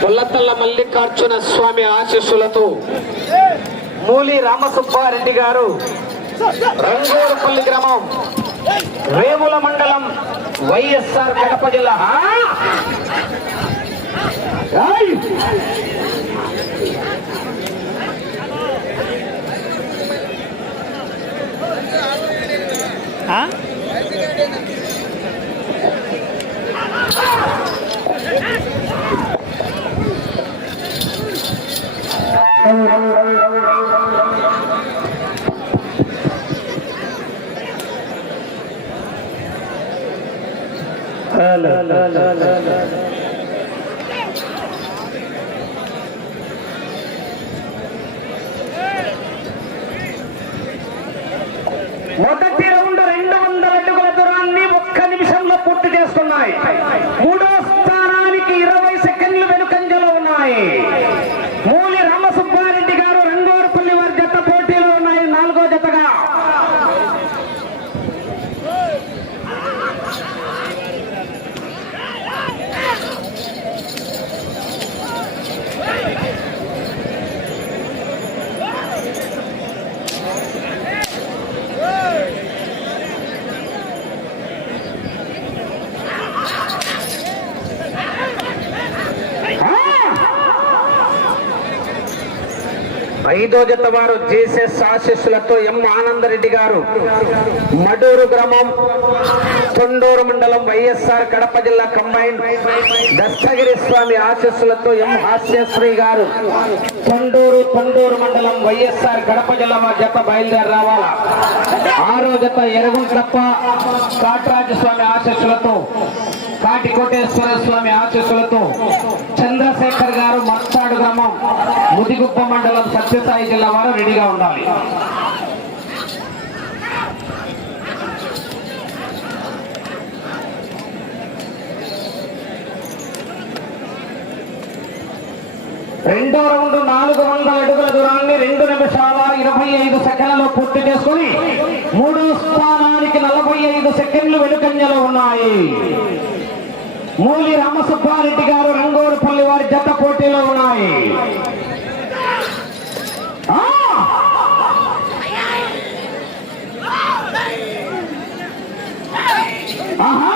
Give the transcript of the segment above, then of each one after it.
పుల్లతల్ల మల్లికార్జున స్వామి ఆశీస్సులతో మూలి రామసుబ్బారెడ్డి గారు. రంగూరుపల్లి గ్రామం. రేవుల మండలం వైఎస్ఆర్ కడప జిల్లా. لا لا لا لا జత వారు జేసెస్ ఆశీస్సులతో ఎం ఆనందరెడ్డి గారు? మడూరు గ్రామం తొండూరు మండలం వైఎస్ఆర్ కడప జిల్లా కంబైన్. దస్తగిరి స్వామి ఆశీస్సులతో ఎం హాస్యశ్రీ గారు? తొండూరు తొండూరు మండలం వైఎస్ఆర్ కడప జిల్లా వారి జత బయలుదేరి రావాలా? ఆరో జత ఎరుగుంట్లప్ప కాట్రాజ స్వామి ఆశీస్సులతో కాటి కోటేశ్వర స్వామి ఆశీస్సులతో చంద్రశేఖర్ గారు మర్తాడు గ్రామం ముదిగుప్ప మండలం సత్యసాయి జిల్లా వారు రెడీగా ఉండాలి. రెండో రౌండ్ నాలుగు వందల అడుగుల దూరాన్ని రెండు నిమిషాల ఇరవై ఐదు సెకండ్లలో పూర్తి చేసుకుని మూడో స్థానానికి నలభై ఐదు సెకండ్లు వెనుకంజలో ఉన్నాయి. మూలి రామసుబ్బారెడ్డి గారు రంగోరపల్లి వారి జత పోటీలో ఉన్నాయి ఆ! ఆహా!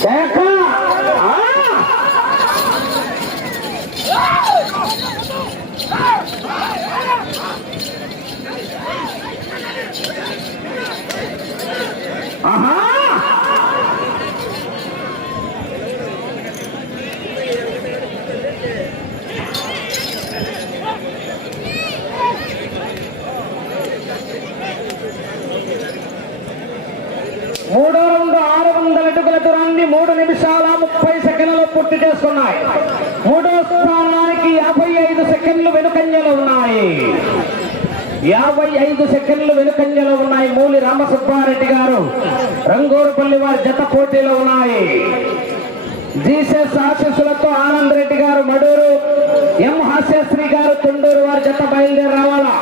కేక! ఆ! ఆహా మూడో రెండు ఆరు వందల అడుగుల దూరాన్ని మూడు నిమిషాల ముప్పై సెకండ్లు పూర్తి చేసుకున్నాయి మూడో స్థానానికి యాభై ఐదు సెకండ్లు వెనుకంజలు ఉన్నాయి. యాభై ఐదు సెకండ్లు వెనుకంజలో ఉన్నాయి. మూలి రామసుబ్బారెడ్డి గారు రంగూరుపల్లి వారి జత పోటీలో ఉన్నాయి. జీసస్ ఆశీస్సులతో ఆనంద్ రెడ్డి గారు మడూరు ఎం హాస్యశ్రీ గారు తుండూరు వారి జత బయలుదేరి రావాలా?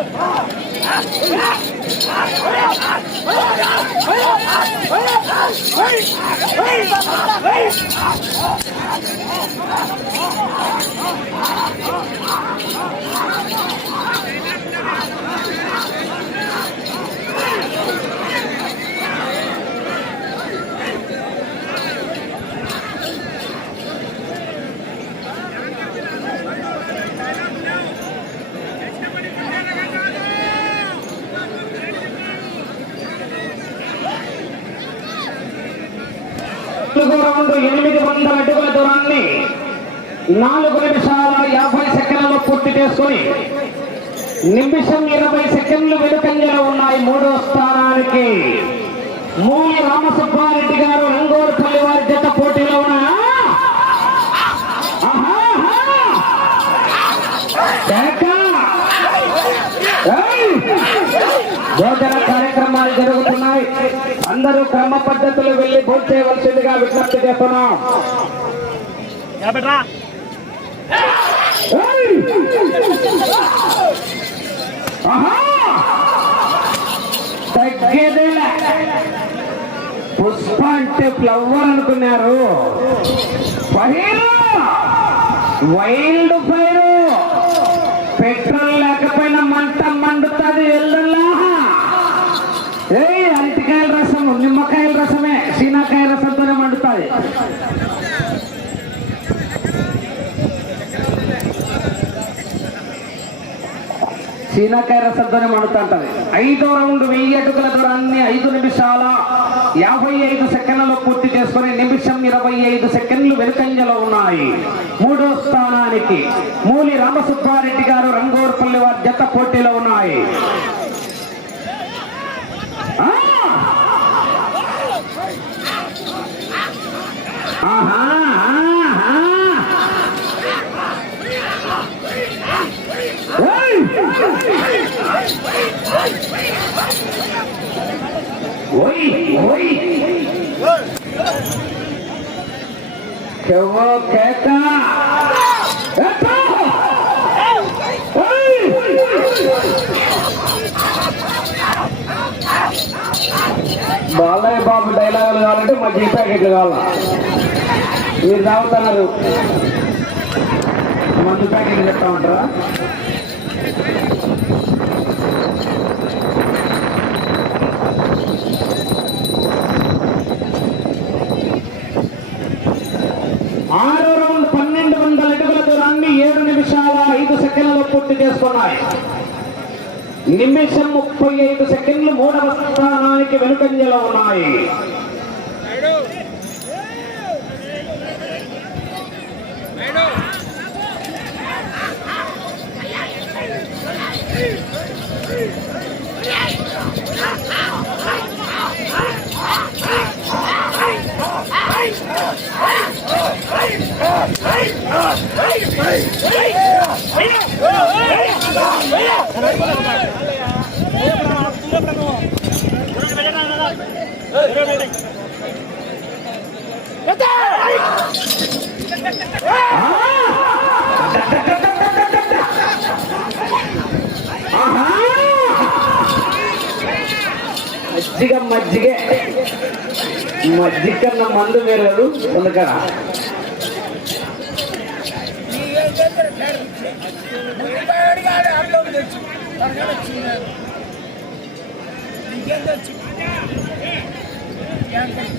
Ah! నాలుగు నిమిషాల యాభై సెకండ్లు పూర్తి చేసుకుని నిమిషం ఇరవై సెకండ్లు వెనుకంజలో ఉన్నాయి మూడో స్థానానికి. మూలి రామసుబ్బారెడ్డి గారు రంగోరపల్లి వారి జత పోటీలో ఉన్నాయా? భోజన కార్యక్రమాలు జరుగుతున్నాయి. అందరూ క్రమ పద్ధతులు వెళ్ళి భోజనం చేయవలసిందిగా విజ్ఞప్తి చేస్తున్నాం ఏయ్! ఆహా! తగ్గేదేలే. పుష్ప అంటే ఫ్లవర్ అనుకున్నారు. Fire wild fire! పెట్రోల్ లేకపోయినా మంట మండుతుంది ఎల్లుల్లా. ఏ అరటికాయల రసము నిమ్మకాయల రసమే సీనాకాయ రసంతోనే మండుతుంది. సీనాకాయ రసంతోనే మండుతుంటది ఐదో రౌండ్ వెయ్యి అడుగుల దూరాన్ని ఐదు నిమిషాల యాభై ఐదు సెకండ్లలో పూర్తి చేసుకుని నిమిషం ఇరవై ఐదు సెకండ్లు వెనుకంజలో ఉన్నాయి. మూడో స్థానానికి మూలి రామసుబ్బారెడ్డి గారు రంగోర్పల్లి వారి జత పోటీలో ఉన్నాయి. ఆహా. కేవో కేక? బాలయ్య బాబు డైలాగులు కావాలంటే మా జీ ప్యాకెట్లు కావాలా? మీరు తాగుతున్నారు. మందు ప్యాకెట్లు చెప్తా ఉంటారా? ఆరో రౌండ్ పన్నెండు వందల అడుగుల దూరాన్ని ఏడు నిమిషాల ఐదు సెకండ్లలో పూర్తి చేసుకున్నాయి. నిమిషం ముప్పై ఐదు సెకండ్లు మూడవ స్థానానికి వెనుకంజలో ఉన్నాయి. మజ్జిగ మజ్జిగ. మజ్జిగ కన్నా మందు వేరు కాదు అందుకన ఎనిమిదవ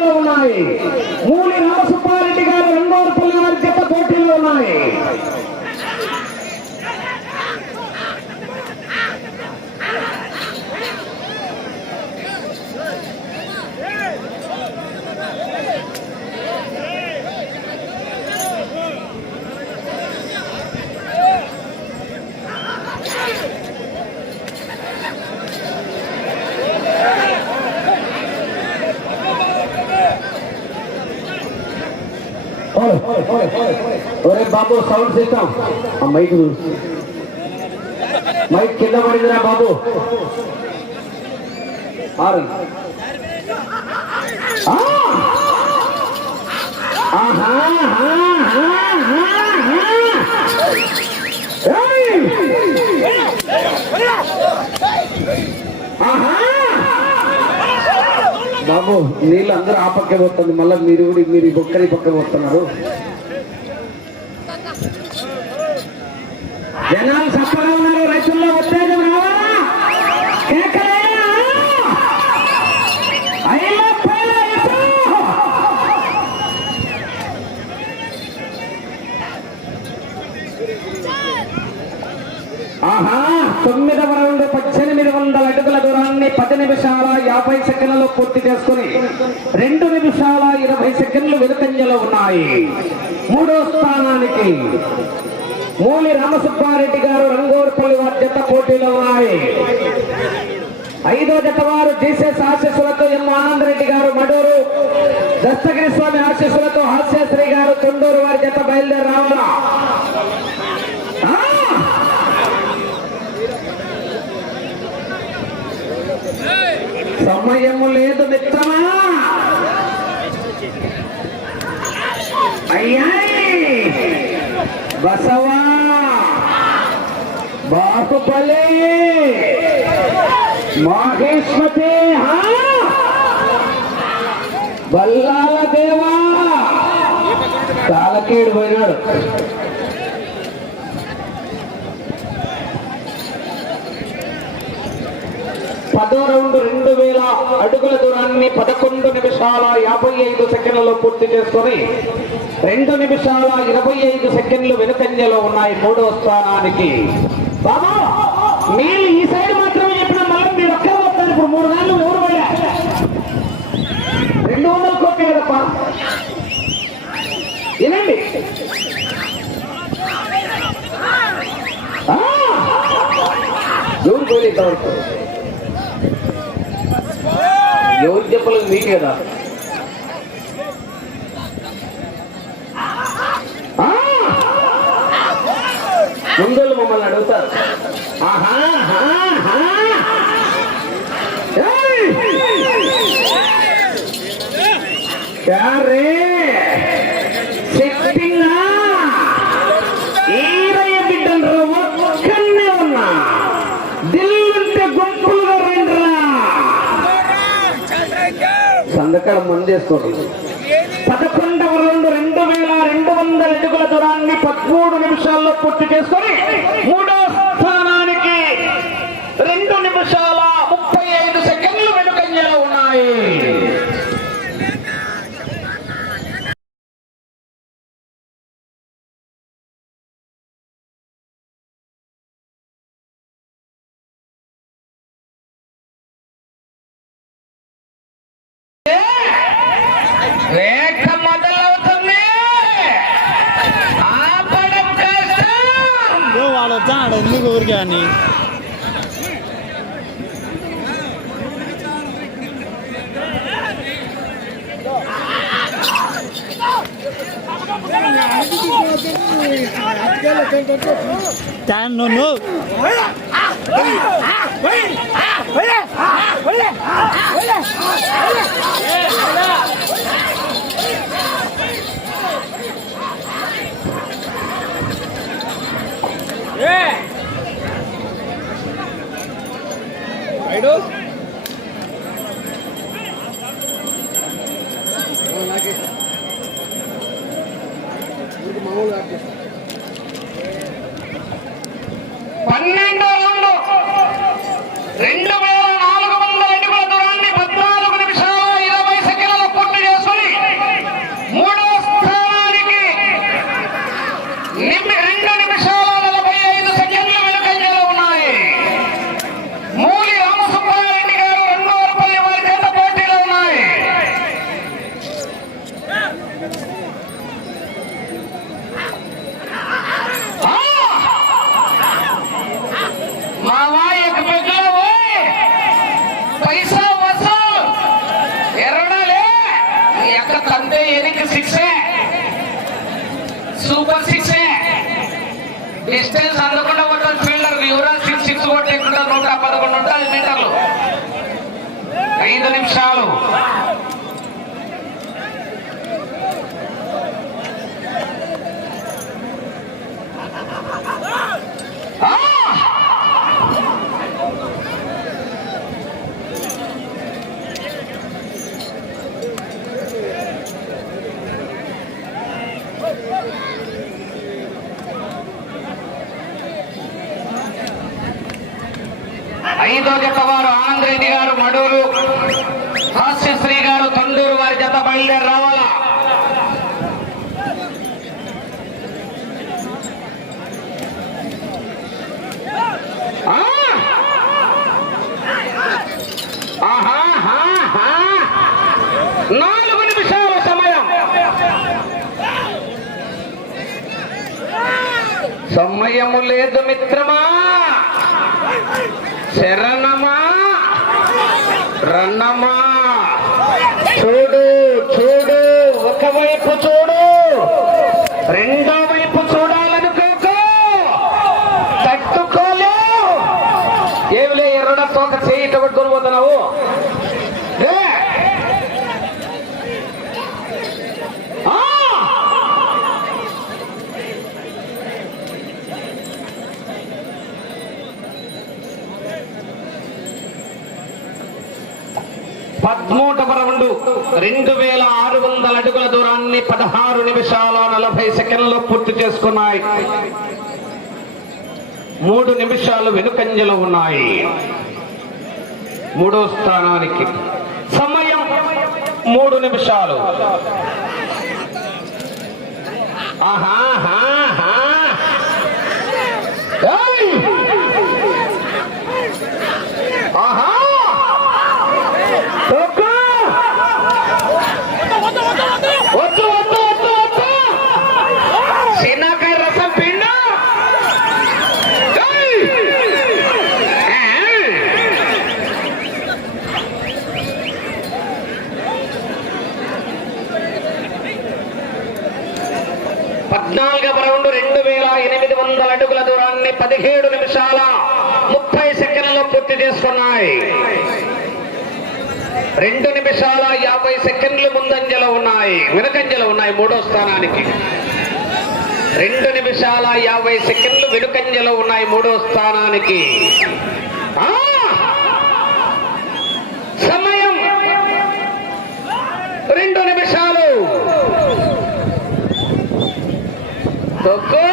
సెకండ్లు వెనుకంజలో ఉన్నాయి బాబు సౌండ్ సిస్టమ్. ఆ మైక్ మైక్ కింద పడిందిరా బాబు. ఆరు. బాబు నీళ్ళు అందరూ ఆ పక్కే పోతుంది. మళ్ళీ మీరు కూడా మీరు ఈ ఒక్కరి పక్క పోతున్నారు. జనాలు సప్పగా ఉన్నారు రైతుల్లో ఉత్తేజం రావాలా? ఆహా తొమ్మిదవ రౌండ్ పద్దెనిమిది వందల అడుగుల దూరాన్ని పది నిమిషాల యాభై సెకండ్లలో పూర్తి చేసుకుని రెండు నిమిషాల ఇరవై సెకండ్లు వెనుకంజలో ఉన్నాయి. మూడో స్థానానికి మూలి రామసుబ్బారెడ్డి గారు రంగోర్పల్లి వారి జత పోటీలో ఉన్నాయి. ఐదో జత వారు జీసెస్ ఆశీస్సులతో ఎం ఆనందరెడ్డి గారు మడూరు దస్తగిరి స్వామి ఆశీస్సులతో హాస్యశ్రీ గారు తొండూరు వారి జత బయలుదేరి రావాలా? సమయము లేదు మిత్రమా. అయ్యాయి! బసవా! బాహుబలి మాహేశ్వతే బల్లాల దేవా! కాలకేడు పోయినాడు. పదో రౌండ్ రెండు వేల అడుగుల దూరాన్ని పదకొండు నిమిషాల యాభై ఐదు సెకండ్లలో పూర్తి చేసుకొని రెండు నిమిషాల ఇరవై ఐదు సెకండ్లు వెనుకంజలో ఉన్నాయి మూడో స్థానానికి. బాబా మీరు ఈ సైడ్ మాత్రమే చెప్పిన మళ్ళీ మీరు ఒక్కరు వస్తారు. ఇప్పుడు మూడు నెలలు ఎవరు పోయా రెండు వందల కోట్లు కదప్ప? వినండి. ఆ! ఎవరు పోయి ఎవరు చెప్పలేదు మీకు కదా. ముందోళ్ళు మమ్మల్ని అడుగుతారు. ఆహా, ఆహా, ఆహా. ఏయ్! క్యారే ఈరయ్య బిడ్డలు ఒక్కనే ఉన్నా. దిల్లుంటే గుంపులుగా రండిరా. సందకాడ మందేసుకోండి. రెండు వందల దూరాన్ని పదమూడు నిమిషాల్లో పూర్తి చేసుకొని మూడు Can no no. Yeah. Right up. Round రెండు వేల నాలుగు వందల అడుగుల దూరాన్ని పద్నాలుగు నిమిషాల ఇరవై సెకండ్ల పూర్తి చేసుకుని మూడో స్థానానికి నిమ్మి రెండు నిమిషాల నలభై ఐదు సెకండ్లు వెనుకంజలో ఉన్నాయి మూలి రామసుబ్బారెడ్డి గారు రెండోరపల్లి వారి చేత పోటీలో ఉన్నాయి ఆ! మావా एक పెగ్గల ఓయ్ పైసా వసూల్ ఎర్రడలే ఎక్క తంతే ఎనికి శిక్ష సూపర్ సిక్స్ డిస్టెన్స్ అందకుండా ఉంటుంది ఫీల్డర్ యువరాజ్ సిక్స్ సిక్స్ కొట్టేకుండా నూట పదకొండు ఉంటాయి మీటర్లు ఐదు నిమిషాలు ఆ! ఐదో జత వారు గారు మడూరు హాస్యశ్రీ గారు తండూరు వారి జత బయలుదేరి రావాలా? నాలుగు నిమిషాల సమయం. సమయము లేదు మిత్రమా? శరణమా? రన్నమా? చూడు చూడు ఒకవైపు చూడు. రెండో వైపు చూడాలనుకోకు. తట్టుకోలే ఏమిలే ఎర్రడ తోక చేయి ఇట్ట పట్టుకొని పోతున్నావు ఏ? ఆ! నూట రౌండ్ రెండు వేల ఆరు వందల అడుగుల దూరాన్ని పదహారు నిమిషాల నలభై సెకండ్లు పూర్తి చేసుకున్నాయి. మూడు నిమిషాలు వెనుకంజలో ఉన్నాయి. మూడో స్థానానికి. సమయం మూడు నిమిషాలు. ఆహాహాహా. ఏయ్! ఆహా వద్దు వద్దు వద్దు వద్దు వద్దు శనగకాయ రసం పిండ ఏయ్! ఏ? పద్నాలుగవ రౌండ్ రెండు వేల ఎనిమిది వందల అడుగుల దూరాన్ని పదిహేడు నిమిషాల ముప్పై చేస్తున్నాయి. రెండు నిమిషాల యాభై సెకండ్లు ముందంజలో ఉన్నాయి. వెనుకంజలో ఉన్నాయి మూడో స్థానానికి. రెండు నిమిషాల యాభై సెకండ్లు వెనుకంజలో ఉన్నాయి మూడో స్థానానికి. సమయం. రెండు నిమిషాలు. తొక్కు.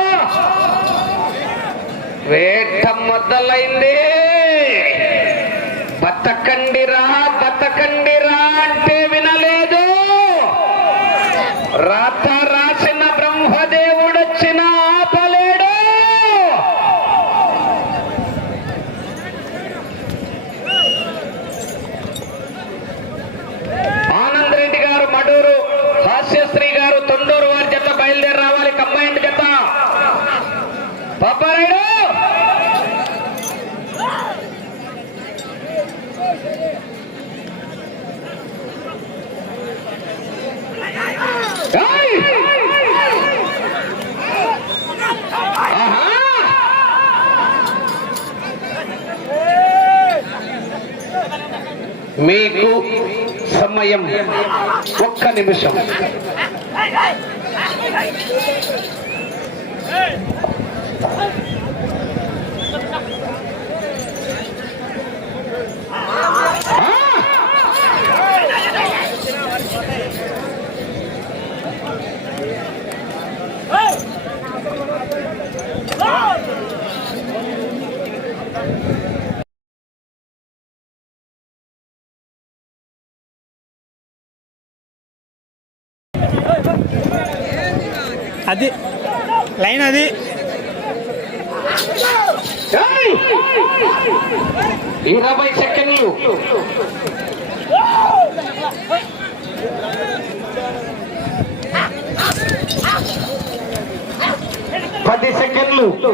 వేట మొదలైంది. బతకండిరా బతకండిరా అంటే వినలేదు. రాత రాసిన బ్రహ్మదేవుడు వచ్చిన ఆపలేడు. ఆనంద్ రెడ్డి గారు మడూరు హాస్యశ్రీ గారు తొండూరు వారి జత బయలుదేరి రావాలి కంబైండ్ జత పాపారాయుడు ఏయ్! ఆహా! మీకు సమయం ఒక్క నిమిషం.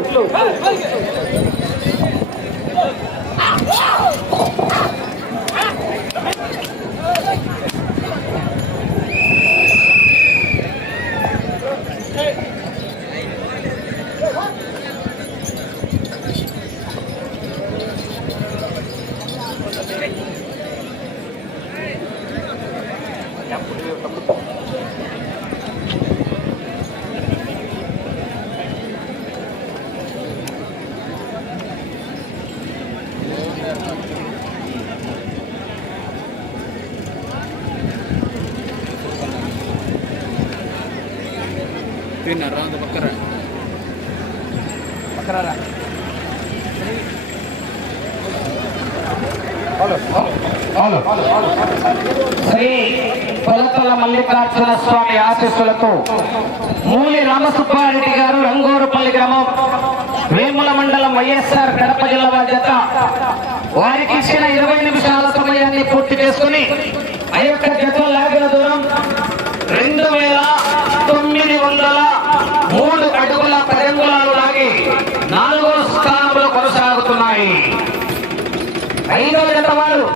உள்ள సెకండ్లు శ్రీ పొలతల మల్లికార్జున స్వామి ఆశీస్సులతో మూలి రామసుబ్బారెడ్డి గారు రంగూరుపల్లి గ్రామం వేముల మండలం వైఎస్ఆర్ కడప జిల్లా వారి జత. వారికి ఇచ్చిన ఇరవై నిమిషాల సమయాన్ని పూర్తి చేసుకుని రెండు వేల తొమ్మిది వందల మూడు అడుగుల పదంగులాలు లాగి నాలుగో స్థానంలో కొనసాగుతున్నాయి. ఐదవ జత